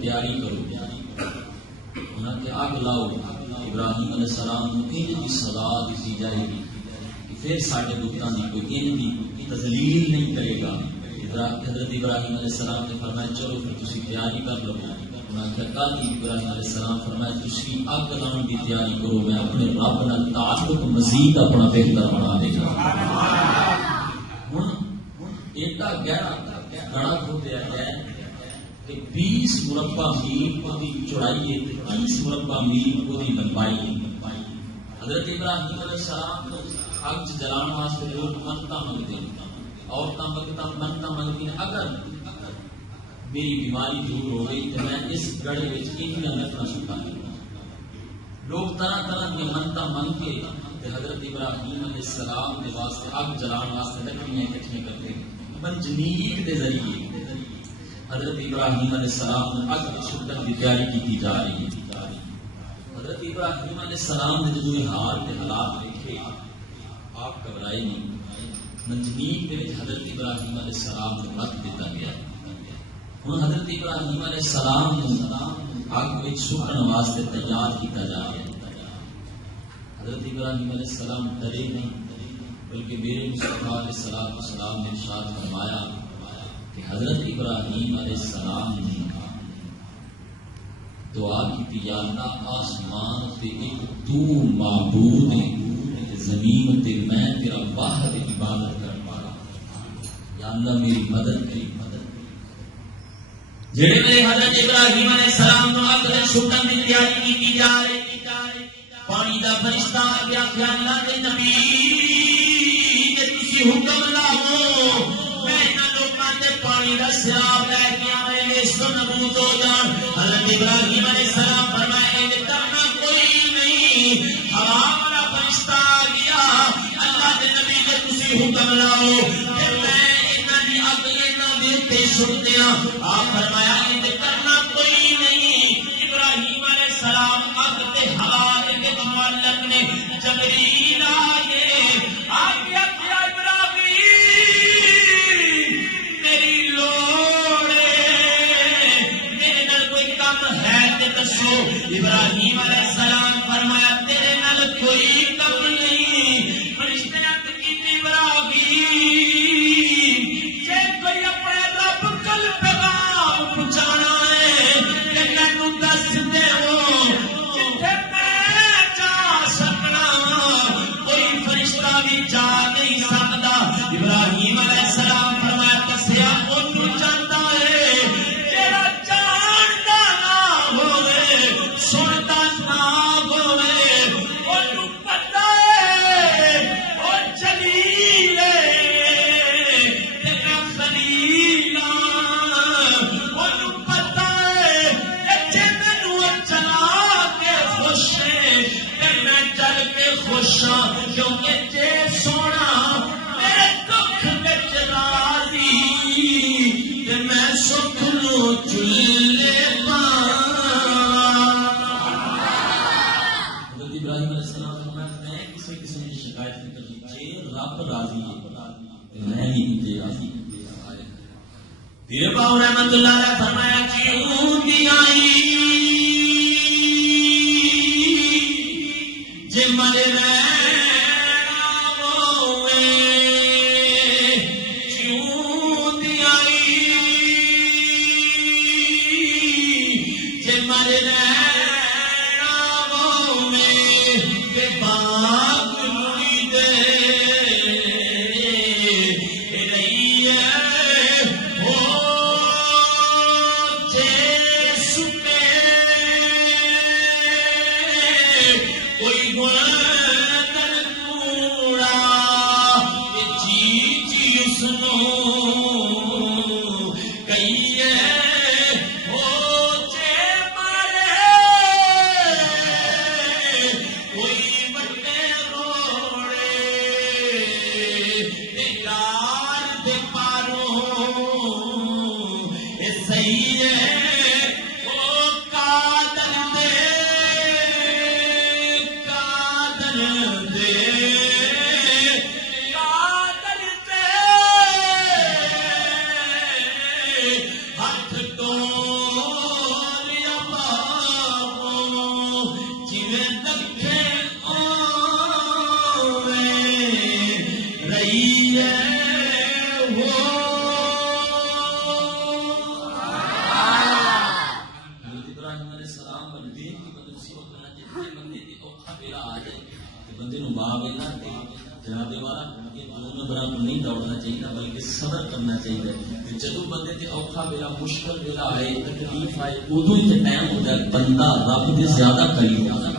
تیاری کرو. انہاں کہ آگ لاؤ. ابراہیم علیہ السلام کو ان کی سزا دی جائے گی کہ پھر ساڈے بتاں دی کوئی ان کی تذلیل نہیں کرے گا. حضرت ابراہیم علیہ السلام نے فرمایا چلو پھر تسی تیاری کر لو. انہاں کہ ابراہیم علیہ السلام فرمایا تسی اگ لاؤن کی تیاری کرو, میں اپنے رب نال تعلق مزید اپنا بہتر بنا دے گا. ہن ایڈا گڑا ہوتا ہے کہ 20 مربع میل کی چوڑائی ہے, 30 مربع میل کی لمبائی ہے. حضرت ابراہیم علیہ السلام کو اگ جلان واسطے لوگ منتا منگتے ہیں, عورتیں منتا منگتی ہیں اگر میری بیماری دور ہو گئی تو میں اس گڑھے میں اتنا نکنا سکا. لوگ طرح طرح کی منتا منگ کے حضرت ابراہیم علیہ السلام کے واسطے اگ جلان واسطے لکڑیاں اکٹھے کرتے ہیں. منجنیق کے ذریعے حضرت ابراہیم علیہ السلام نے اگ چھٹن کی تیاری کی جا رہی ہے. حضرت ابراہیم علیہ السلام نے جو حال کے حالات دیکھے آپ گھبرائے نہیں. منجنیق کے حضرت ابراہیم علیہ السلام کو رکھ دیتا گیا. ہوں حضرت ابراہیم علیہ السلام کو اگ میں چھٹن واسطے تیار کیا جا رہا ہے. حضرت ابراہیم علیہ السلام ڈرے نہیں بلکہ میرے مصطفیٰ علیہ السلام نے ارشاد فرمایا کہ حضرت ابراہیم علیہ السلام نے دعا کی یا اللہ آسمان تے ایک تو معبود ہے, زمین تے میں تیرا واحد عبادت کر پایا, یا اللہ میری مدد کری. جڑے میرے حضرت ابراہیم علیہ السلام کو اپنے چھٹن کی تیاری کی جا رہی, پانی دا فرشتہ آ گیا کہ اللہ کے نبی تسی حکم لاؤ میں انہاں لوکاں تے پانی دا سیلاب لے کے آویں گے سو نبوت ہو جان. حضرت ابراہیم علیہ السلام فرمائے کہ کرنا کوئی نہیں, ہوا والا فرشتہ آ گیا اللہ کے نبی تے تسی حکم لاؤ پھر میں انہاں دی اگ انہاں دے تے چھٹ دیاں. آپ فرمایا کہ کرنا کوئی نہیں. ابراہیم علیہ السلام اگ تے ہوا دے معلق نے جبریل آئے آپ کیا ابراہیم میری لوڑ میرے نال کوئی کم ہے تے دسو. ابراہیم علیہ السلام فرمایا تیرے نال کوئی کم نہیں. فرشتے نے کی ابراہیم جے کوئی اپنے رب کل پیغام پہنچانا ہے کہ مینوں دس دیو جتھے میں جا سکنا کوئی فرشتہ بھی جا نہیں سکتا. ابراہیم علیہ السلام فرمایا دسیا اونوں جاندا ہے جڑا جاندا نہ ہوے سندا نہ ہوے اونوں پتہ ہے او جلیل تے خلیل اونوں پتہ ہے کہ مینوں چلا کے خوش ہے تے میں چل کے خوش ہاں کیونکہ جے سونا میرے دکھ وچ راضی تے میں سکھ نو چلے پاواں. حضرت ابراہیم علیہ السلام فرمایا میں کسی قسم کی شکایت نہیں کرتی, جے رب راضی ہے میں نہیں تے راضی. پیر باو رحمت اللہ علیہ فرمایا کیوں دی آئی جے مرے کوئی گئی ہے وہ ابراہیم علیہ السلام بندے کی مصیبت بنا جتنے بندے تے اوکھا ویلا آ جائے تے بندے نو ماں ویلا تے جناب والا یہ دو نمبراں کو نہیں دوڑنا چاہیے بلکہ صبر کرنا چاہیے تے جدوں بندے تے اوکھا ویلا مشکل ویلا آئے تکلیف آئے ادوں ہی تے ٹائم ہو جائے بندہ رب دے زیادہ قریب